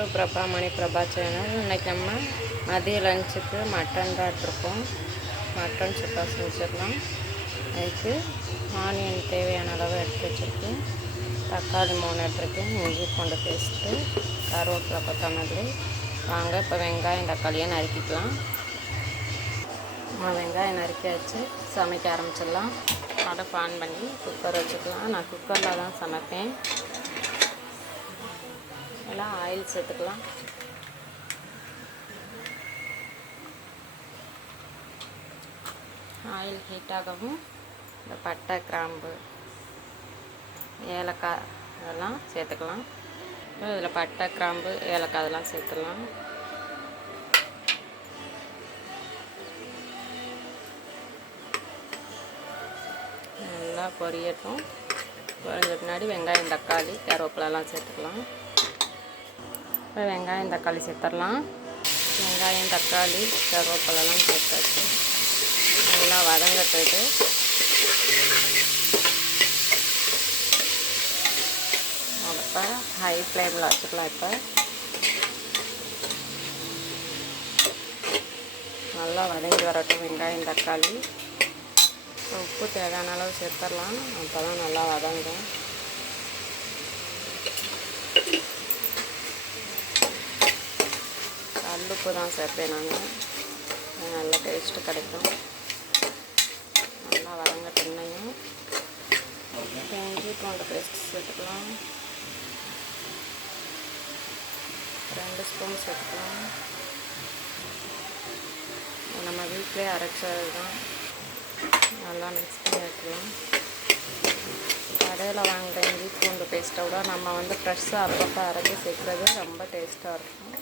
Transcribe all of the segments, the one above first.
To Prabha Mani Prabha channel இன்றைக்கி நம்ம மதிய லஞ்சுக்கு மட்டன் தான் எடுத்துருக்கோம். மட்டன் சுக்கா செஞ்சிடலாம். அதுக்கு ஆனியன் தேவையான அளவு எடுத்து வச்சுருக்கேன். தக்காளி மூணு எடுத்துருக்கேன். இஞ்சி பூண்டு பேஸ்ட்டு கருவேப்பிலை கொத்தமல்லி. வாங்க இப்போ வெங்காயம் தக்காளியை நறுக்கிக்கலாம். நான் வெங்காயம் நறுக்கியாச்சு. சமைக்க ஆரம்பிச்சிடலாம். அதை ஆன் பண்ணி குக்கர் வச்சுக்கலாம். நான் குக்கரில் தான் சமைப்பேன். எல்லாம் ஆயில் சேர்த்துக்கலாம். ஆயில் ஹீட் ஆகவும் இந்த பட்டை கிராம்பு ஏலக்காய் அதெல்லாம் சேர்த்துக்கலாம். இதில் பட்டை கிராம்பு ஏலக்காய் அதெல்லாம் சேர்த்துக்கலாம். நல்லா பொரியட்டும். பொரிஞ்ச பின்னாடி வெங்காயம் தக்காளி கருவேப்பிலெல்லாம் சேர்த்துக்கலாம். இப்போ வெங்காயம் தக்காளி சேர்த்துடலாம். வெங்காயம் தக்காளி கருவேப்பிலெல்லாம் சேர்த்தாச்சு. நல்லா வதங்கட்டுது இப்போ ஹை ஃப்ளேமில் வச்சுக்கலாம் இப்போ. நல்லா வதங்கி வரட்டும் வெங்காயம் தக்காளி. உப்பு தேவையான அளவு சேர்த்துடலாம். அப்போ தான் நல்லா வதங்கும். உப்பு தான் சேர்ப்பேன் நான். நல்ல டேஸ்ட்டு கிடைக்கும். நல்லா வதங்க தென்னையும் இஞ்சி பூண்டு பேஸ்ட் சேர்த்துக்கலாம். ரெண்டு ஸ்பூன் சேர்த்துக்கலாம். நம்ம வீட்டிலே அரைச்சது தான் நல்லா மிக்ஸ் பண்ணி வைக்கலாம். கடையில் வாங்குகிற இஞ்சி பூண்டு பேஸ்ட்டை விட நம்ம வந்து ஃப்ரெஷ்ஷாக அப்பப்போ அரைச்சி சேர்க்குறது ரொம்ப டேஸ்ட்டாக இருக்கும்.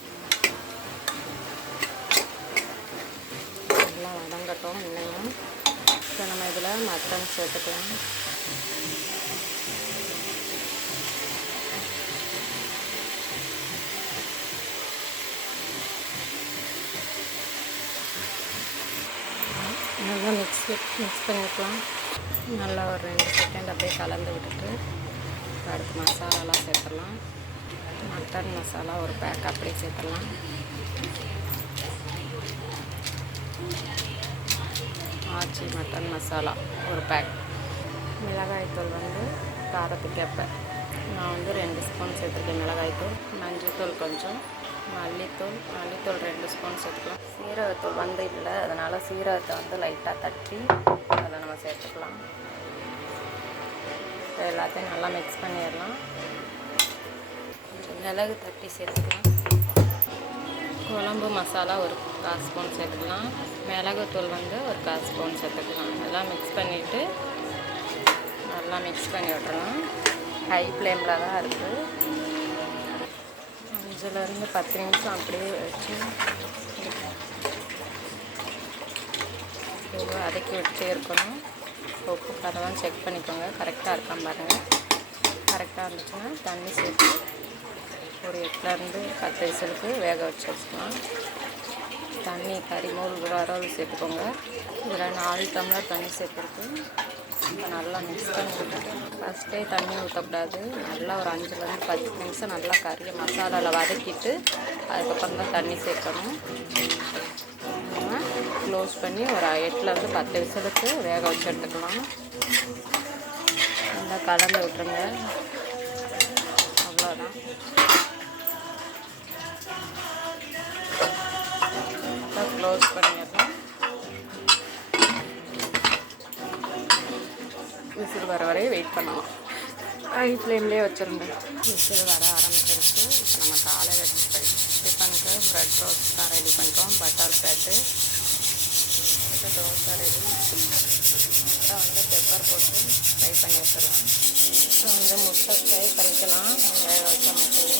நல்லா வதங்கட்டும் இன்னையும் இப்போ நம்ம இதில் மட்டன் சேர்த்துக்கலாம். நல்லா மிக்ஸ் மிக்ஸ் பண்ணிக்கலாம். நல்லா ஒரு ரெண்டு செகண்ட் அப்படியே கலந்து விட்டுட்டு அடுத்து மசாலாலாம் சேர்த்துடலாம். மட்டன் மசாலா ஒரு பேக் அப்படியே சேர்த்துடலாம். ஆச்சி மட்டன் மசாலா ஒரு பேக் மிளகாய்த்தூள் வந்து காரத்துக்கு எப்போ நான் வந்து ரெண்டு ஸ்பூன் சேர்த்துருக்கேன் மிளகாய்த்தூள். மஞ்சள்தூள் கொஞ்சம். மல்லித்தூள் மல்லித்தூள் ரெண்டு ஸ்பூன் சேர்த்துக்கலாம். சீரகத்தூள் வந்து இல்லை. அதனால் சீரகத்தை வந்து லைட்டாக தட்டி அதில் நம்ம சேர்த்துக்கலாம். இப்போ எல்லாத்தையும் நல்லா மிக்ஸ் பண்ணிடலாம். கொஞ்சம் மிளகு தட்டி சேர்த்துக்கலாம். குழம்பு மசாலா ஒரு கால் ஸ்பூன் சேர்த்துக்கலாம். மிளகுத்தூள் வந்து ஒரு கால் ஸ்பூன் சேர்த்துக்கலாம். எல்லாம் மிக்ஸ் பண்ணிவிட்டு நல்லா மிக்ஸ் பண்ணி விட்டுறலாம் ஹை ஃப்ளேமில் தான் இருக்குது அஞ்சுலேருந்து பத்து நிமிஷம் அப்படியே வச்சு வதக்கி விட்டே இருக்கணும். உப்பு கரெல்லாம் செக் பண்ணிக்கோங்க. கரெக்டாக இருக்கான் பாருங்கள் கரெக்டாக இருந்துச்சுன்னா தண்ணி சேர்த்து ஒரு எட்டுலேருந்து பத்து வயசுக்கு வேக வச்சு வச்சுக்கலாம். தண்ணி கறி வரவு சேர்த்துக்கோங்க. இதில் நாலு டம்ளர் தண்ணி சேர்த்துருக்கு. இப்போ நல்லா மிக்ஸ் பண்ணி விட்டுட்டு ஃபஸ்ட்டே தண்ணி ஊற்றக்கூடாது நல்லா ஒரு அஞ்சுலேருந்து பத்து நிமிஷம் நல்லா கறியை மசாலாவில் வதக்கிட்டு அதுக்கப்புறம் தான் தண்ணி சேர்க்கணும். க்ளோஸ் பண்ணி ஒரு எட்டுலேருந்து பத்து விசிலுக்கு வேக வச்சு எடுத்துக்கலாம். நல்லா கலந்து விட்டுருங்க. அவ்வளோதான். க்ளோஸ் பண்ணிடலாம் விசில் வர வரையும் வெயிட் பண்ணலாம். ஹை ஃப்ளேம்லேயே வச்சுருங்க விசில் வர ஆரம்பிச்சிருச்சு. நம்ம காலையில் டிஃபனுக்கு ப்ரெட் ரோஸ்ட் தான் ரெடி பண்ணுறோம் பட்டர் ப்ரெட்டு தோசை ரெடி முட்டை வந்து பெப்பர் போட்டு ஃப்ரை பண்ணி வச்சிடலாம். இப்போ வந்து முட்டை ஃப்ரை பண்ணிக்கலாம். வேக வச்ச முட்டையை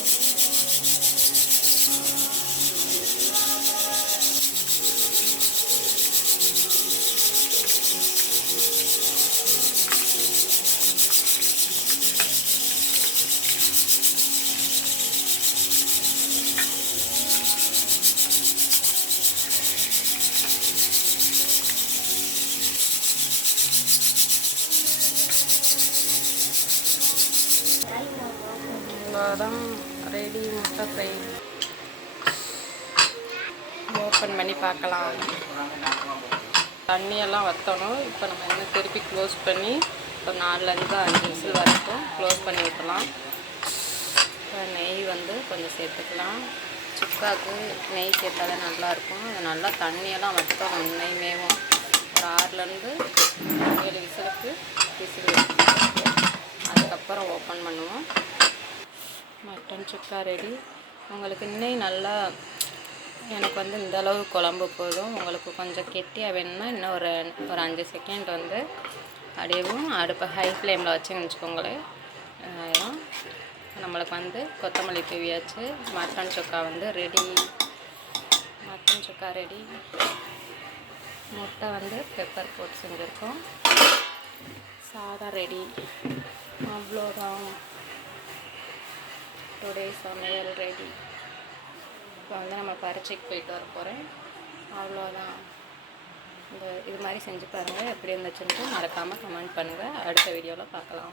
சாதம் ரெடி முட்டை ஃப்ரை. ஓப்பன் பண்ணி பார்க்கலாம். தண்ணியெல்லாம் வற்றணும் இப்போ நம்ம என்ன திருப்பி க்ளோஸ் பண்ணி ஒரு நாலுலேருந்து அஞ்சு விசில் வரைக்கும் க்ளோஸ் பண்ணி விட்டுலாம். நெய் வந்து கொஞ்சம் சேர்த்துக்கலாம். சுக்காவுக்கு நெய் சேர்த்தாலே நல்லாயிருக்கும். அது நல்லா தண்ணியெல்லாம் வற்றணும் நெய் மேவும் ஒரு ஆறுலேருந்து ஏழு விசிலுக்கு விசில் அதுக்கப்புறம் ஓப்பன் பண்ணுவோம். மட்டன் சுக்கா ரெடி உங்களுக்கு இன்னும் நல்லா எனக்கு வந்து இந்த அளவு குழம்பு போதும். உங்களுக்கு கொஞ்சம் கெட்டியாக வேணும்னா இன்னும் ஒரு ஒரு அஞ்சு செகண்ட் வந்து அப்படியேவும் அடுப்பை ஹை ஃப்ளேமில் வச்சுன்னு வச்சுக்கோங்களேன். நம்மளுக்கு வந்து கொத்தமல்லி தூவியாச்சு மட்டன் சுக்கா வந்து ரெடி மட்டன் சுக்கா ரெடி முட்டை வந்து பெப்பர் போட்டு செஞ்சுருக்கோம். சாதம் ரெடி அவ்வளோதான். டுடே சமையல் ரெடி இப்போ வந்து நம்ம பரீட்சைக்கு போயிட்டு வர போகிறேன் அவ்வளோதான் இந்த இது மாதிரி செஞ்சு பாருங்கள் எப்படி இருந்துச்சுன்ட்டு மறக்காமல் கமெண்ட் பண்ணுங்கள் அடுத்த வீடியோவில் பார்க்கலாம்.